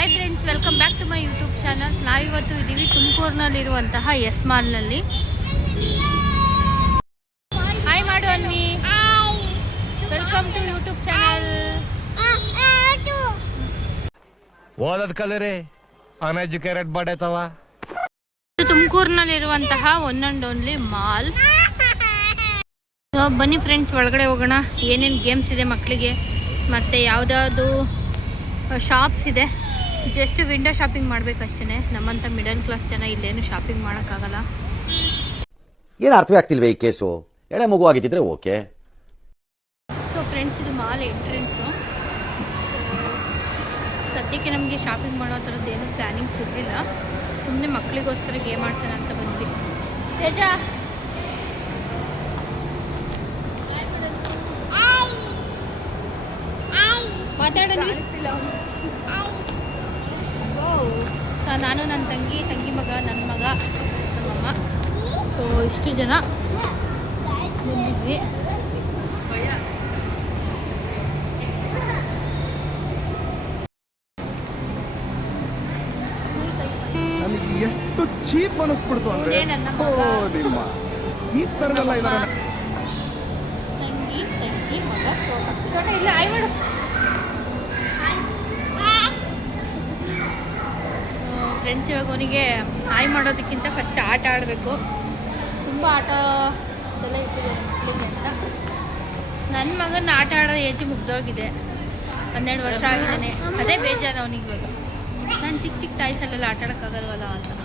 Hi friends, welcome back to my YouTube channel. ನಾವಿವತ್ತು ಇದ್ದೀವಿ ತುಮಕೂರಿನಲ್ಲಿರುವಂತಹ ಎಸ್ ಮಾಲ್ನಲ್ಲಿ. ಹಾಯ್ ಮಾಡು Anvi. Welcome to YouTube channel. ಓದದ್ ಕಲರಿ ಅನ್ಎಜುಕೇಟೆಡ್ ಬಡೇತವ. ತುಮಕೂರಿನಲ್ಲಿರುವಂತಹ ಒನ್ ಅಂಡ್ ಓನ್ಲಿ ಮಾಲ್. ಬನ್ನಿ ಫ್ರೆಂಡ್ಸ್, ಒಳಗಡೆ ಹೋಗೋಣ. ಏನೇನು ಗೇಮ್ಸ್ ಇದೆ ಮಕ್ಕಳಿಗೆ, ಮತ್ತು ಯಾವುದಾದ್ರು ಶಾಪ್ಸ್ ಇದೆ. ಜಸ್ಟ್ ವಿಂಡೋ ಶಾಪಿಂಗ್ ಮಾಡಬೇಕಷ್ಟೇ. ನಮ್ಮಂಥ ಮಿಡಲ್ ಕ್ಲಾಸ್ ಜನ ಇಲ್ಲೇನು ಶಾಪಿಂಗ್ ಮಾಡೋಕ್ಕಾಗಲ್ಲ. ಏನು ಅರ್ಥವೇ ಆಗ್ತಿಲ್ವೇ ಈ ಕೇಸು? ಎಳೆ ಮಗು ಆಗಿದ್ದಿದ್ರೆ ಓಕೆ. ಸೊ ಫ್ರೆಂಡ್ಸ್, ಇದು ಮಾಲ್ ಎಂಟ್ರೆನ್ಸು. ಸದ್ಯಕ್ಕೆ ನಮಗೆ ಶಾಪಿಂಗ್ ಮಾಡೋ ಥರದ್ದು ಏನೂ ಪ್ಲ್ಯಾನಿಂಗ್ಸ್ ಇರಲಿಲ್ಲ. ಸುಮ್ಮನೆ ಮಕ್ಕಳಿಗೋಸ್ಕರ ಗೇಮ್ ಆಡ್ಸೋಣ ಅಂತ ಬಂದ್ವಿ. ತೇಜ ಮಾತಾಡೋಣ. ಸೊ ನಾನು, ನನ್ನ ತಂಗಿ ಮಗ, ನನ್ನ ಮಗ, ನಮ್ಮಮ್ಮ, ಸೊ ಇಷ್ಟು ಜನ ಬಂದಿದ್ವಿ. ನನಗೆ ಎಷ್ಟು ಚೀಪ್ ಅನಿಸ್ಬಿಡ್ತು ಅಂದ್ರೆ ಈ ತರದೆಲ್ಲ ಇಲ್ಲ. ತಂಗಿ ಮಗ ಚೋಟ ಇಲ್ಲ. ಆಯ್ ಮಾಡು. ಫ್ರೆಂಡ್ಸ್, ಇವಾಗ ಅವನಿಗೆ ಆಯ್ ಮಾಡೋದಕ್ಕಿಂತ ಫಸ್ಟ್ ಆಟ ಆಡಬೇಕು. ತುಂಬ ಆಟ ಎಲ್ಲ ಇಟ್ಟಿದ್ದಾರೆ ಮಕ್ಕಳಿಗೆ ಅಂತ. ನನ್ನ ಮಗನ ಆಟ ಆಡೋ ಏಜ್ ಮುಗ್ದೋಗಿದೆ. 12 ವರ್ಷ ಆಗಿದ್ದಾನೆ. ಅದೇ ಬೇಜಾರು ಅವನಿಗೆ ಇವಾಗ. ನಾನು ಚಿಕ್ಕ ಟಾಯ್ಸಲ್ಲೆಲ್ಲ ಆಟ ಆಡೋಕ್ಕಾಗಲ್ವಲ್ಲ ಅಂತ.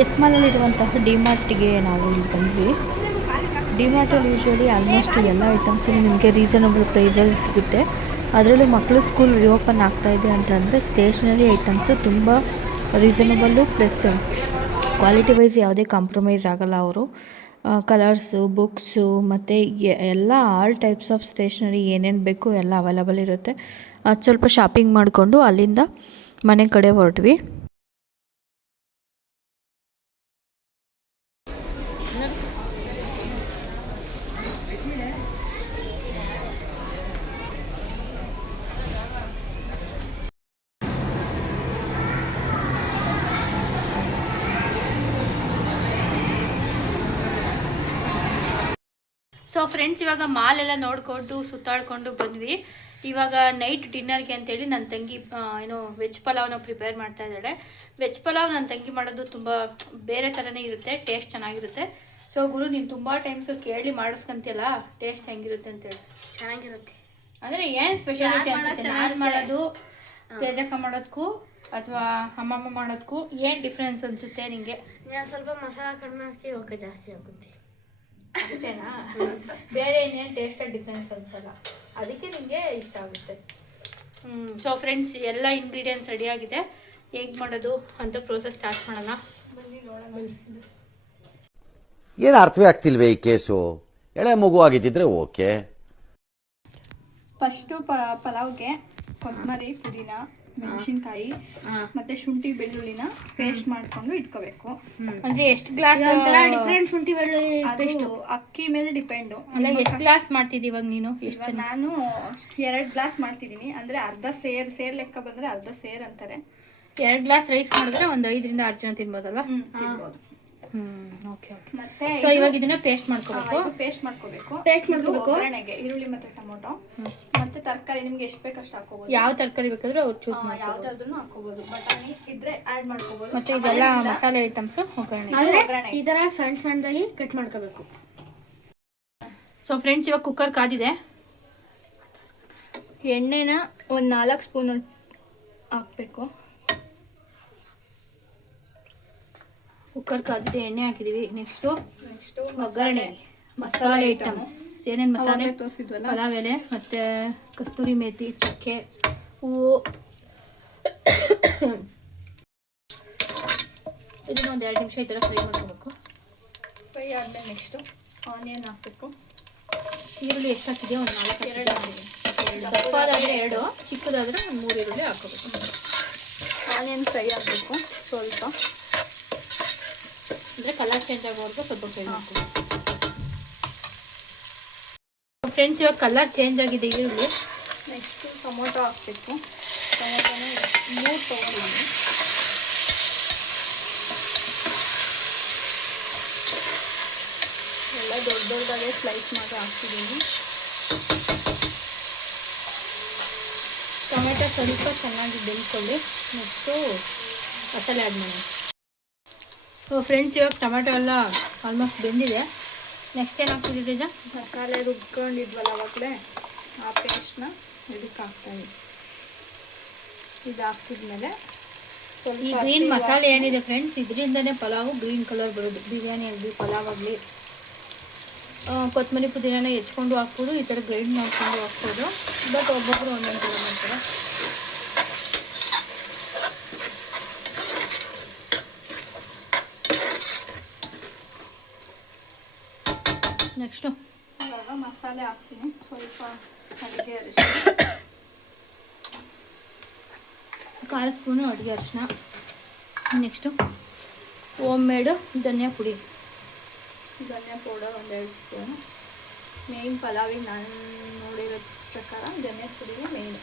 ಎಸ್ ಮಾಲಲ್ಲಿರುವಂತಹ ಡಿಮಾರ್ಟಿಗೆ ನಾವು ಇಲ್ಲಿ ಬಂದ್ವಿ. ಡಿಮಾರ್ಟಲ್ಲಿ ಯೂಶ್ವಲಿ ಆಲ್ಮೋಸ್ಟ್ ಎಲ್ಲ ಐಟಮ್ಸು ನಿಮಗೆ ರೀಸನಬಲ್ ಪ್ರೈಸಲ್ಲಿ ಸಿಗುತ್ತೆ. ಅದರಲ್ಲೂ ಮಕ್ಕಳು ಸ್ಕೂಲ್ ರಿಓಪನ್ ಆಗ್ತಾಯಿದೆ ಅಂತಂದರೆ ಸ್ಟೇಷನರಿ ಐಟಮ್ಸು ತುಂಬ ರೀಸನಬಲ್ಲು, ಪ್ಲಸ್ ಕ್ವಾಲಿಟಿ ವೈಸ್ ಯಾವುದೇ ಕಾಂಪ್ರಮೈಸ್ ಆಗೋಲ್ಲ ಅವರು. ಕಲರ್ಸು, ಬುಕ್ಸು ಮತ್ತು ಎಲ್ಲ ಆಲ್ ಟೈಪ್ಸ್ ಆಫ್ ಸ್ಟೇಷ್ನರಿ ಏನೇನು ಬೇಕು ಎಲ್ಲ ಅವೈಲಬಲ್ ಇರುತ್ತೆ. ಅದು ಸ್ವಲ್ಪ ಶಾಪಿಂಗ್ ಮಾಡಿಕೊಂಡು ಅಲ್ಲಿಂದ ಮನೆ ಕಡೆ ಹೊರಟ್ವಿ. ಸೊ ಫ್ರೆಂಡ್ಸ್, ಇವಾಗ ಮಾಲ್ ಎಲ್ಲ ನೋಡಿಕೊಂಡು ಸುತ್ತಾಡ್ಕೊಂಡು ಬಂದ್ವಿ. ಇವಾಗ ನೈಟ್ ಡಿನ್ನರ್ಗೆ ಅಂತೇಳಿ ನನ್ನ ತಂಗಿ ವೆಜ್ ಪಲಾವ್ನ ಪ್ರಿಪೇರ್ ಮಾಡ್ತಾ ಇದ್ದಾಳೆ. ವೆಜ್ ಪಲಾವ್ ನನ್ನ ತಂಗಿ ಮಾಡೋದು ತುಂಬ ಬೇರೆ ಥರನೇ ಇರುತ್ತೆ, ಟೇಸ್ಟ್ ಚೆನ್ನಾಗಿರುತ್ತೆ. ಸೊ ಗುರು, ನೀನು ತುಂಬ ಟೈಮ್ಸು ಕೇಳಿ ಮಾಡಿಸ್ಕೊಂತಿಯಲ್ಲ, ಟೇಸ್ಟ್ ಹೆಂಗಿರುತ್ತೆ ಅಂತೇಳಿ. ಚೆನ್ನಾಗಿರುತ್ತೆ ಅಂದರೆ ಏನು ಸ್ಪೆಷಾಲಿಟಿ ಅನ್ಸುತ್ತೆ ನಾನು ಮಾಡೋದು, ತೇಜಕ್ಕ ಮಾಡೋದಕ್ಕೂ ಅಥವಾ ಅಮ್ಮಮ್ಮ ಮಾಡೋದಕ್ಕೂ ಏನು ಡಿಫ್ರೆನ್ಸ್ ಅನಿಸುತ್ತೆ ನಿಮಗೆ? ಸ್ವಲ್ಪ ಮಸಾಲ ಕಡಿಮೆ ಹಾಕಿ ಓಕೆ, ಜಾಸ್ತಿ ಆಗುತ್ತೆ ಅಷ್ಟೇನಾ? ಬೇರೆ ಇನ್ನೇನು ಟೇಸ್ಟಾಗಿ ಡಿಫ್ರೆನ್ಸ್ ಅನ್ಸಲ್ಲ, ಅದಕ್ಕೆ ನಿಮಗೆ ಇಷ್ಟ ಆಗುತ್ತೆ. ಸೊ ಫ್ರೆಂಡ್ಸ್, ಎಲ್ಲ ಇಂಗ್ರೀಡಿಯೆಂಟ್ಸ್ ರೆಡಿಯಾಗಿದೆ. ಹೇಗೆ ಮಾಡೋದು ಅಂತ ಪ್ರೋಸೆಸ್ ಸ್ಟಾರ್ಟ್ ಮಾಡೋಣ. ಏನು ಅರ್ಥವೇ ಆಗ್ತಿಲ್ವೇ ಈ ಕೇಸು? ಎಳೆ ಮಗು ಆಗಿದ್ದಿದ್ರೆ ಓಕೆ. ಫಸ್ಟು ಪಲಾವ್ಗೆ ಕೊತ್ತಂಬರಿ ಪುದೀನ ಮೆಣಸಿನ್ಕಾಯಿ ಮತ್ತೆ ಶುಂಠಿ ಬೆಳ್ಳುಳ್ಳಿನ ಪೇಸ್ಟ್ ಮಾಡ್ಕೊಂಡು ಇಟ್ಕೋಬೇಕು. ಅಂದ್ರೆ ಎಷ್ಟು ಗ್ಲಾಸ್ ಡಿಫ್ರೆಂಟ್ ಶುಂಠಿ ಬೆಳ್ಳುಳ್ಳಿ ಪೇಸ್ಟ್ ಅದು ಅಕ್ಕಿ ಮೇಲೆ ಡಿಪೆಂಡು. ಅಲ್ಲ ಎಷ್ಟು ಗ್ಲಾಸ್ ಮಾಡ್ತಿದ್ದೀವಿ ಇವಾಗ ನೀನು? ಎಷ್ಟು ನಾನು 2 ಗ್ಲಾಸ್ ಮಾಡ್ತಿದ್ದೀನಿ. ಅಂದ್ರೆ ಅರ್ಧ ಸೇರ್ ಲೆಕ್ಕ ಬಂದ್ರೆ ಅರ್ಧ ಸೇರ್ ಅಂತಾರೆ. 2 ಗ್ಲಾಸ್ ರೈಸ್ ಮಾಡಿದ್ರೆ ಒಂದು 5 ರಿಂದ 6 ಜನ ತಿನ್ಬೋದಲ್ವಾ? ತಿನ್ಬೋದು. Okay okay. ಮತ್ತೆ ಸೊ ಇವಾಗ ಇದನ್ನ ಪೇಸ್ಟ್ ಮಾಡ್ಕೋಬೇಕು. ಪೇಸ್ಟ್ ಮಾಡ್ಕೋಬೇಕು. ಒಗ್ಗರಣೆಗೆ ಈರುಳ್ಳಿ ಮತ್ತೆ ಟೊಮೊಟೊ ಮತ್ತೆ ತರಕಾರಿ ನಿಮ್ಗೆ ಎಷ್ಟು ಬೇಕು ಅಷ್ಟು ಹಾಕೋಬಹುದು. ಯಾವ ತರಕಾರಿ ಬೇಕಾದ್ರೂ ಅವ್ರು ಚೂಸ್ ಮಾಡಿ ಯಾವ್ದಾದ್ರು ಹಾಕೋಬಹುದು. ಬಟಾಣಿ ಇದ್ರೆ ಆಡ್ ಮಾಡ್ಕೋಬಹುದು. ಮತ್ತೆ ಇದೆಲ್ಲ ಮಸಾಲೆ ಐಟಮ್ಸ್ ಒಗ್ಗರಣೆ. ಈ ತರ ಸಣ್ಣದಾಗಿ ಕಟ್ ಮಾಡ್ಕೋಬೇಕು. ಸೊ ಫ್ರೆಂಡ್ಸ್ ಇವಾಗ ಕುಕ್ಕರ್ ಕಾದಿದೆ. ಎಣ್ಣೆನ ಒಂದು 4 ಸ್ಪೂನ್ ಹಾಕ್ಬೇಕು. ಕುಕ್ಕರ್ ಕಾದಿದೆ, ಎಣ್ಣೆ ಹಾಕಿದೀವಿ. ನೆಕ್ಸ್ಟು ಒಗ್ಗರಣೆ, ಮಸಾಲೆ ಐಟಮ್ಸ್. ಏನೇನು ಮಸಾಲೆ ತೋರಿಸಿದ್ವಲ್ಲ, ಪಲಾವ್ ಎಲೆ ಮತ್ತೆ ಕಸ್ತೂರಿ ಮೇಥಿ, ಚಕ್ಕೆ, ಹೂವು. ಇದನ್ನ ಒಂದು 2 ನಿಮಿಷ ಈ ಥರ ಫ್ರೈ ಮಾಡ್ಕೋಬೇಕು. ಫ್ರೈ ಆದ್ಮೇಲೆ ನೆಕ್ಸ್ಟು ಆನಿಯನ್ ಹಾಕಬೇಕು. ಈರುಳ್ಳಿ ಎಷ್ಟು ಹಾಕಿದೆಯೋ ಒಂದು 4 ಹಾಕಿದ್ದೀನಿ. ದಪ್ಪದಾದರೆ 2, ಚಿಕ್ಕದಾದರೆ ಒಂದು 3 ಈರುಳ್ಳಿ ಹಾಕೋಬೇಕು. ಆನಿಯನ್ ಫ್ರೈ ಆಗಬೇಕು ಸ್ವಲ್ಪ. ಅಂದರೆ ಕಲರ್ ಚೇಂಜ್ ಆಗೋವರೆಗೂ ಸ್ವಲ್ಪ ಫ್ರೈ ಮಾಡ್ತೀವಿ. ಫ್ರೆಂಡ್ಸ್ ಇವಾಗ ಕಲರ್ ಚೇಂಜ್ ಆಗಿದೆ ಈರುಳ್ಳಿ. ನೆಕ್ಸ್ಟು ಟೊಮೊಟೊ ಹಾಕಬೇಕು. ಟೊಮೊಟೊನ 3 ತೊಗೊಂಡಿದ್ದೀನಿ. ಎಲ್ಲ ದೊಡ್ಡದಾಗೆ ಸ್ಲೈಸ್ ಮಾಡಿ ಹಾಕ್ತಿದ್ದೀನಿ. ಟೊಮೆಟೊ ಸ್ವಲ್ಪ ಚೆನ್ನಾಗಿ ಬೆಂದ್ಕೊಳ್ಳಿ. ನೆಕ್ಸ್ಟು ಮಸಾಲೆ ಆ್ಯಡ್ ಮಾಡಿ. ಸೊ ಫ್ರೆಂಡ್ಸ್ ಇವಾಗ ಟೊಮೆಟೊ ಎಲ್ಲ ಆಲ್ಮೋಸ್ಟ್ ಬೆಂದಿದೆ. ನೆಕ್ಸ್ಟ್ ಏನು ಹಾಕ್ತಿದ್ದೆ ಜಾ? ಮಸಾಲೆ ರುಬ್ಕೊಂಡಿದ್ವಲ್ಲ ಅವಾಗಲೇ ಆ ಪೇಸ್ಟ್ನ ಇದಕ್ಕೆ ಹಾಕ್ತಾಯಿದ್ವಿ. ಇದು ಹಾಕ್ತಿದ್ಮೇಲೆ ಈ ಗ್ರೀನ್ ಮಸಾಲೆ ಏನಿದೆ ಫ್ರೆಂಡ್ಸ್, ಇದರಿಂದನೇ ಪಲಾವು ಗ್ರೀನ್ ಕಲರ್ ಬರೋದು. ಬಿರಿಯಾನಿ ಆಗಲಿ ಪಲಾವ್ ಆಗಲಿ. ಕೊತ್ತಂಬರಿ ಪುದೀನ ಹೆಚ್ಕೊಂಡು ಹಾಕ್ಬೋದು, ಈ ಥರ ಗ್ರೈಂಡ್ ಮಾಡ್ಕೊಂಡು ಹಾಕ್ಬೋದು. ಬಟ್ ಒಬ್ಬೊಬ್ಬರು ಒಂದೊಂದು ಥರ ಮಾಡ್ತಾರೆ. ನೆಕ್ಸ್ಟು ಇವಾಗ ಮಸಾಲೆ ಹಾಕ್ತೀನಿ. ಸ್ವಲ್ಪ ಅಡುಗೆ ಅರಿಶಿನ, 1/4 ಸ್ಪೂನು ಅಡುಗೆ ಅರಿಶಿನ. ನೆಕ್ಸ್ಟು ಹೋಮ್ ಮೇಡು ಧನಿಯಾ ಪುಡಿ, ಧನಿಯಾ ಪೌಡರ್ 1-2 ಸ್ಪೂನು. ಮೇಯ್ನ್ ಪಲಾವಿಗೆ ನಾನು ನೋಡಿರೋ ಪ್ರಕಾರ ಧನಿಯಾ ಪುಡಿನೇ ಮೇಯ್ನ್.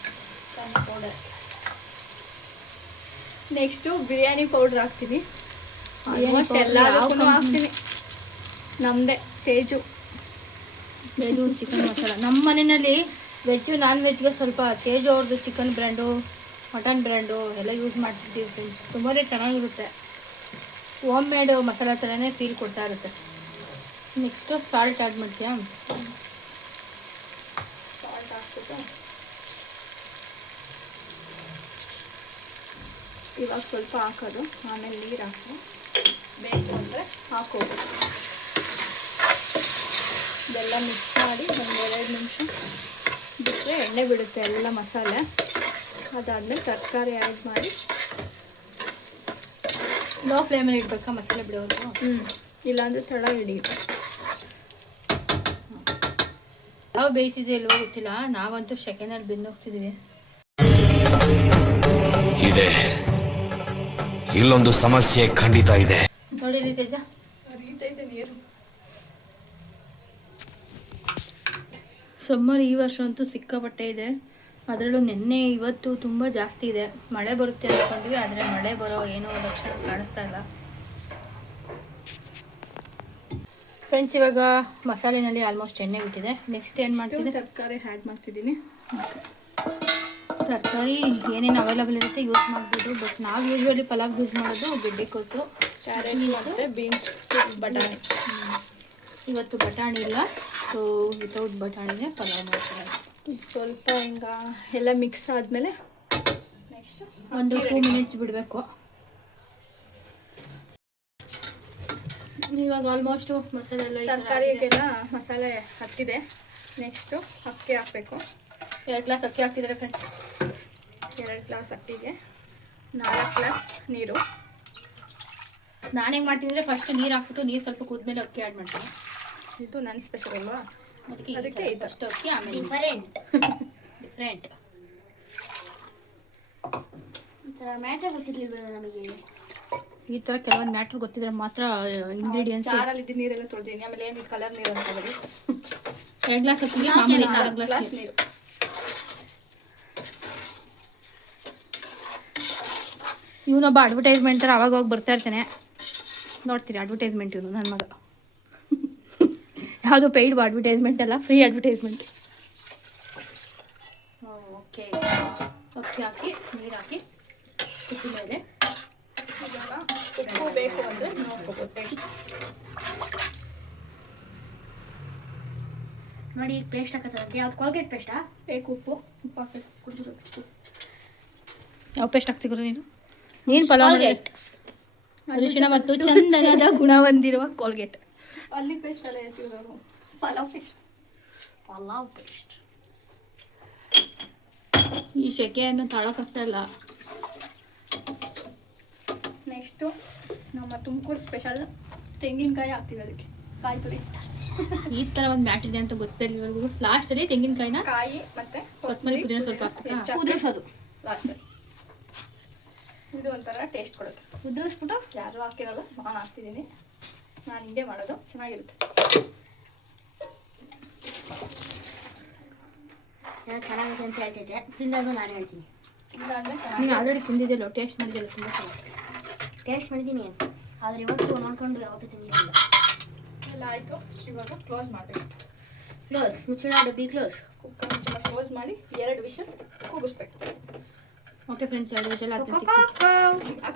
ಧನಿಯಾ ಪೌಡರ್. ನೆಕ್ಸ್ಟು ಬಿರಿಯಾನಿ ಪೌಡ್ರ್ ಹಾಕ್ತೀನಿ. ಆಲ್ಮೋಸ್ಟ್ ಎಲ್ಲದಕ್ಕೂ ಹಾಕ್ತೀನಿ. ನಮ್ಮದೇ ತೇಜು ಚಿಕನ್ ಮಸಾಲ. ನಮ್ಮ ಮನೆಯಲ್ಲಿ ವೆಜ್ಜು ನಾನ್ ವೆಜ್ಗೆ ಸ್ವಲ್ಪ ತೇಜು ಅವ್ರದ್ದು ಚಿಕನ್ ಬ್ರ್ಯಾಂಡು, ಮಟನ್ ಬ್ರ್ಯಾಂಡು ಎಲ್ಲ ಯೂಸ್ ಮಾಡ್ತಿರ್ತೀವಿ ಫ್ರೆಂಡ್ಸ್. ತುಂಬಾ ಚೆನ್ನಾಗಿರುತ್ತೆ. ಹೋಮ್ ಮೇಡ್ ಮಸಾಲ ಥರನೇ ಫೀಲ್ ಕೊಡ್ತಾ ಇರುತ್ತೆ. ನೆಕ್ಸ್ಟು ಸಾಲ್ಟ್ ಆ್ಯಡ್ ಮಾಡ್ತೀಯಾ? ಸಾಲ್ಟ್ ಹಾಕ್ಬಿಟ್ಟು ಇವಾಗ ಸ್ವಲ್ಪ ಹಾಕೋದು. ಆಮೇಲೆ ನೀರು ಹಾಕಿ ಬೇಕು ಅಂದರೆ ಹಾಕೋದು. ಇದೆಲ್ಲ ಮಿಕ್ಸ್ ಮಾಡಿ ಒಂದು 2 ನಿಮಿಷ ಬಿಟ್ಟರೆ ಎಣ್ಣೆ ಬಿಡುತ್ತೆ ಎಲ್ಲ ಮಸಾಲೆ. ಅದಾದಮೇಲೆ ತರಕಾರಿ ಆ್ಯಡ್ ಮಾಡಿ ಲೋ ಫ್ಲೇಮಲ್ಲಿ ಇಡಬೇಕಾ ಮಸಾಲೆ ಬಿಡೋದು? ಇಲ್ಲಾಂದರೆ ತಳ ಹಿಡಿಯುತ್ತೆ. ಯಾವ ಬೇಯ್ತಿದೆ ಇಲ್ವೋ ಗೊತ್ತಿಲ್ಲ, ನಾವಂತೂ ಸೆಕೆಂಡಲ್ಲಿ ಬೆಂದು ಹೋಗ್ತಿದ್ವಿ. ಇದೆ ಇಲ್ಲೊಂದು ಸಮಸ್ಯೆ ಖಂಡಿತ ಇದೆ. ನೋಡಿರಿ ತೇಜ, ಹರಿತೈತೆ ನೀರು. ಸಮ್ಮರ್ ಈ ವರ್ಷ ಅಂತೂ ಸಿಕ್ಕಾಪಟ್ಟೆ ಇದೆ. ಅದರಲ್ಲೂ ನಿನ್ನೆ ಇವತ್ತು ತುಂಬ ಜಾಸ್ತಿ ಇದೆ. ಮಳೆ ಬರುತ್ತೆ ಅಂದ್ಕೊಂಡ್ವಿ, ಆದರೆ ಮಳೆ ಬರೋ ಏನೋ ಲಕ್ಷಣ ಕಾಣಿಸ್ತಾ ಇಲ್ಲ. ಫ್ರೆಂಡ್ಸ್ ಇವಾಗ ಮಸಾಲೆನಲ್ಲಿ ಆಲ್ಮೋಸ್ಟ್ ಎಣ್ಣೆ ಬಿಟ್ಟಿದೆ. ನೆಕ್ಸ್ಟ್ ಏನು ಮಾಡ್ತೀನಿ? ತರಕಾರಿ ಆ್ಯಡ್ ಮಾಡ್ತಿದ್ದೀನಿ. ತರಕಾರಿ ಏನೇನು ಅವೈಲಬಲ್ ಇರುತ್ತೆ ಯೂಸ್ ಮಾಡ್ಬೋದು. ಬಟ್ ನಾವು ಯೂಶ್ವಲಿ ಪಲಾವ್ ಯೂಸ್ ಮಾಡೋದು ಗೆಡ್ಡೆಕೋಸು, ಕ್ಯಾರೆಟ್ ಮತ್ತು ಬೀನ್ಸ್, ಬಟಾಣಿ. ಇವತ್ತು ಬಟಾಣಿ ಇಲ್ಲ, ಸೊ ವಿತೌಟ್ ಬಟಾಣಿನೇ ಪಲಾವ್ ಮಾಡ್ತಾರೆ. ಸ್ವಲ್ಪ ಹಿಂಗೆ ಎಲ್ಲ ಮಿಕ್ಸ್ ಆದಮೇಲೆ ನೆಕ್ಸ್ಟ್ ಒಂದು 2 ಮಿನಿಟ್ಸ್ ಬಿಡಬೇಕು. ಇವಾಗ ಆಲ್ಮೋಸ್ಟ್ ಮಸಾಲೆ ಎಲ್ಲ ತರಕಾರಿಗೆಲ್ಲ ಮಸಾಲೆ ಹತ್ತಿದೆ. ನೆಕ್ಸ್ಟು ಅಕ್ಕಿ ಹಾಕಬೇಕು. 2 ಗ್ಲಾಸ್ ಅಕ್ಕಿ ಹಾಕ್ತಿದ್ದಾರೆ ಫ್ರೆಂಡ್ಸ್. 2 ಗ್ಲಾಸ್ ಅಕ್ಕಿಗೆ 4 ಗ್ಲಾಸ್ ನೀರು. ನಾನು ಹೆಂಗೆ ಮಾಡ್ತೀನಿ ಅಂದರೆ ಫಸ್ಟ್ ನೀರು ಹಾಕ್ಬಿಟ್ಟು ನೀರು ಸ್ವಲ್ಪ ಕುದ್ಮೇಲೆ ಅಕ್ಕಿ ಆ್ಯಡ್ ಮಾಡ್ತೀನಿ. ಇದು ನನ್ನ ಸ್ಪೆಷಲ್ ಅಲ್ವಾ, ಅದಕ್ಕೆ ಈ ಥರ ಫಸ್ಟ್ ಅಕ್ಕಿ ಆಮೇಲೆ ಡಿಫರೆಂಟ್. ಡಿಫ್ರೆಂಟ್. ಈ ಥರ ಮ್ಯಾಟರ್ ಗೊತ್ತಿರ್ಲಿಲ್ವ ನಮಗೆ. ಈ ಥರ ಕೆಲವೊಂದು ಮ್ಯಾಟ್ರ್ ಗೊತ್ತಿದ್ರೆ ಮಾತ್ರ ಇಂಗ್ರೀಡಿಯೆಂಟ್ಸ್. ಜಾರಲ್ಲಿ ಇದ್ದ ನೀರೆಲ್ಲ ತೊಳೆದೀನಿ. ಆಮೇಲೆ ಏನು ಕಲರ್ ನೀರು ಅಂತ ಬರೀ 2 ಗ್ಲಾಸ್ ಅಕ್ಕಿಗೆ ಮಾಮೂಲಿ 4 ಗ್ಲಾಸ್ ನೀರು. ಇವನೊಬ್ಬ ಅಡ್ವರ್ಟೈಸ್ಮೆಂಟರ್ ಅವಾಗ ಬರ್ತಾ ಇರ್ತಾನೆ, ನೋಡ್ತೀರಿ ಅಡ್ವರ್ಟೈಸ್ಮೆಂಟ್ ಇವನು ನನ್ನ ಮಗ. ಯಾವುದೋ ಪೇಯ್ಡ್ ಅಡ್ವರ್ಟೈಸ್ಮೆಂಟ್ ಅಲ್ಲ, ಫ್ರೀ ಅಡ್ವರ್ಟೈಸ್ಮೆಂಟ್. ಓಕೆ, ಅಕ್ಕಿ ಹಾಕಿ ನೀರು ಹಾಕಿ ಕುಟ್ಟಿ ಮೇಲೆ ಉಪ್ಪು ಬೇಕು ಅಂದರೆ ನೋಡ್ಕೋಬೋದು. ಪೇಸ್ಟ್ ನೋಡಿ ಈಗ ಪೇಸ್ಟ್ ಹಾಕತ್ತಂತೆ. ಯಾವ್ದು ಕೋಲ್ಗೇಟ್ ಪೇಸ್ಟಾ? ಬೇಕು ಉಪ್ಪು ಹಾಕಬೇಕು. ಕುಡಿದಿರೋದು ಯಾವ ಪೇಸ್ಟ್ ಹಾಕ್ತಿದ್ರು ನೀನು ಪಲಾವ್ ಕೋಲ್ಗೇಟ್. ಅರಿಶಿಣ ಮತ್ತು ಚಂದನದ ಗುಣ ಹೊಂದಿರುವ ಕೋಲ್ಗೇಟ್. ಅಲ್ಲಿ ಪೇಸ್ಟ್ ಎಲ್ಲ ಹೇಳ್ತಿರೋರು. ಪಲಾವ್ ಪೇಸ್ಟ್. ಪಲಾವ್ ಪೇಸ್ಟ್. ಈ ಸೆಕೆಯನ್ನು ತಾಳಕ್ಕಾಗ್ತಾ ಇಲ್ಲ. ನೆಕ್ಸ್ಟು ನಮ್ಮ ತುಮಕೂರು ಸ್ಪೆಷಲ್ ತೆಂಗಿನಕಾಯಿ ಹಾಕ್ತೀವಿ ಅದಕ್ಕೆ. ಕಾಯಿ ತುರಿ, ಈ ಥರ ಒಂದು ಮ್ಯಾಟ್ ಇದೆ ಅಂತ ಗೊತ್ತಿಲ್ಲ. ಲಾಸ್ಟಲ್ಲಿ ತೆಂಗಿನಕಾಯಿನ ಕಾಯಿ ಮತ್ತೆ ಕೊತ್ತಂಬರಿ ಪುದೀನ ಸ್ವಲ್ಪ ಹಾಕ್ಬೇಕಾ? ಉದುರಿಸೋದು ಲಾಸ್ಟಲ್ಲಿ. ಇದು ಒಂಥರ ಟೇಸ್ಟ್ ಕೊಡುತ್ತೆ. ಉದುರಿಸ್ಬಿಟ್ಟು ಯಾರು ಹಾಕಿರಲ್ಲ, ನಾನು ಹಾಕ್ತಿದ್ದೀನಿ. ನಾನು ಹಿಂಗೆ ಮಾಡೋದು, ಚೆನ್ನಾಗಿರುತ್ತೆ. ಚೆನ್ನಾಗಿದೆ ಅಂತ ಹೇಳ್ತಿದ್ದೆ. ತಿಂದಾದ್ಮೇಲೆ ನಾನು ಹೇಳ್ತೀನಿ. ಇದಾದ್ಮೇಲೆ ನೀನು ಚೆನ್ನಾಗಿ ಆಲ್ರೆಡಿ ತಿಂದಿದ್ದಿಲ್ಲ, ಟೇಸ್ಟ್ ಮಾಡಿದ್ದಿಲ್ಲ, ತುಂಬ ಚೆನ್ನಾಗಿ ಟೇಸ್ಟ್ ಮಾಡಿದ್ದೀನಿ. ಆದರೆ ಇವತ್ತು ನೋಡ್ಕೊಂಡು ಯಾವತ್ತೂ ತಿಂದಿರಲಿಲ್ಲ. ಎಲ್ಲ ಆಯಿತು. ಇವಾಗ ಕ್ಲೋಸ್ ಮಾಡಬೇಕು. ಕ್ಲೋಸ್, ಮುಚ್ಚಳ ಡಬ್ಬಿ ಕ್ಲೋಸ್. ಕುಕ್ಕರ್ ಮುಚ್ಚಳ ಕ್ಲೋಸ್ ಮಾಡಿ 2 ವಿಷಲ್ ಕೂಗಿಸ್ಬೇಕು. ಓಕೆ ಫ್ರೆಂಡ್ಸ್, 2 ವಿಷಲ್ ಆದ್ಮೇಲೆ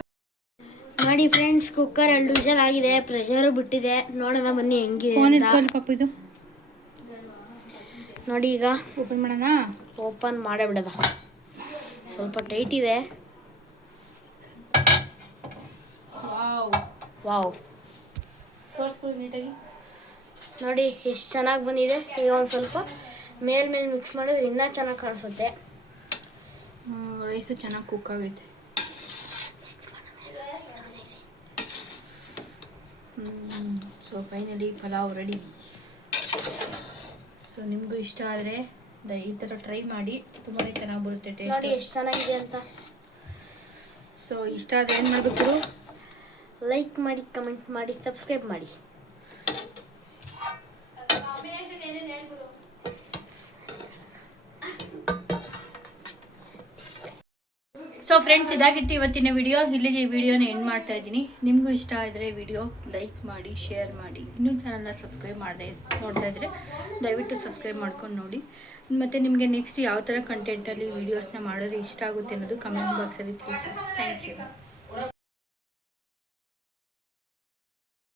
ನೋಡಿ ಫ್ರೆಂಡ್ಸ್, ಕುಕ್ಕರ್ 2 ವಿಷಲ್ ಆಗಿದೆ. ಪ್ರೆಷರು ಬಿಟ್ಟಿದೆ. ನೋಡೋಣ ಬನ್ನಿ ಹೆಂಗಿದೆ ಫೋನ್ ಅಂತ. ಇಟ್ಕೊಳ್ಳಿ ಪಾಪು. ಇದು ನೋಡಿ ಈಗ ಓಪನ್ ಮಾಡೋಣ. ಓಪನ್ ಮಾಡೇ ಬಿಡೋದ. ಸ್ವಲ್ಪ ಟೈಟ್ ಇದೆ. ವಾವ್, ವಾವ್, ತೋರಿಸ್ಬೋದು ನೀಟಾಗಿ. ನೋಡಿ ಎಷ್ಟು ಚೆನ್ನಾಗಿ ಬಂದಿದೆ. ಈಗ ಒಂದು ಸ್ವಲ್ಪ ಮೇಲ್ಮೇಲೆ ಮಿಕ್ಸ್ ಮಾಡಿದ್ರೆ ಇನ್ನೂ ಚೆನ್ನಾಗಿ ಕಾಣಿಸುತ್ತೆ. ರೈಸು ಚೆನ್ನಾಗಿ ಕುಕ್ ಆಗೈತೆ. So finally pulao ready. So ನಿಮಗೂ ಇಷ್ಟ ಆದರೆ ಈ ಥರ ಟ್ರೈ ಮಾಡಿ, ತುಂಬಾ ಚೆನ್ನಾಗಿ ಬರುತ್ತೆ ನೋಡಿ ಟೇಸ್ಟ್. ಎಷ್ಟು ಚೆನ್ನಾಗಿದೆ ಅಂತ. ಸೊ ಇಷ್ಟ ಆದರೆ ಏನು ಮಾಡಬೇಕು? ಲೈಕ್ ಮಾಡಿ, ಕಮೆಂಟ್ ಮಾಡಿ, ಸಬ್ಸ್ಕ್ರೈಬ್ ಮಾಡಿ. ಸೊ ಫ್ರೆಂಡ್ಸ್, ಇದಾಗಿತ್ತು ಇವತ್ತಿನ ವಿಡಿಯೋ. ಇಲ್ಲಿಗೆ ಈ ವಿಡಿಯೋನ ಎಂಡ್ ಮಾಡ್ತಾ ಇದ್ದೀನಿ. ನಿಮಗೂ ಇಷ್ಟ ಆದರೆ ವಿಡಿಯೋ ಲೈಕ್ ಮಾಡಿ, ಶೇರ್ ಮಾಡಿ. ಇನ್ನೂ ಚಾನಲ್ನ ಸಬ್ಸ್ಕ್ರೈಬ್ ಮಾಡದೆ ನೋಡ್ತಾ ಇದ್ದರೆ ದಯವಿಟ್ಟು ಸಬ್ಸ್ಕ್ರೈಬ್ ಮಾಡ್ಕೊಂಡು ನೋಡಿ. ಮತ್ತು ನಿಮಗೆ ನೆಕ್ಸ್ಟ್ ಯಾವ ಥರ ಕಂಟೆಂಟಲ್ಲಿ ವೀಡಿಯೋಸ್ನ ಮಾಡಿದ್ರೆ ಇಷ್ಟ ಆಗುತ್ತೆ ಅನ್ನೋದು ಕಮೆಂಟ್ ಬಾಕ್ಸಲ್ಲಿ ತಿಳಿಸಿ. Thank you.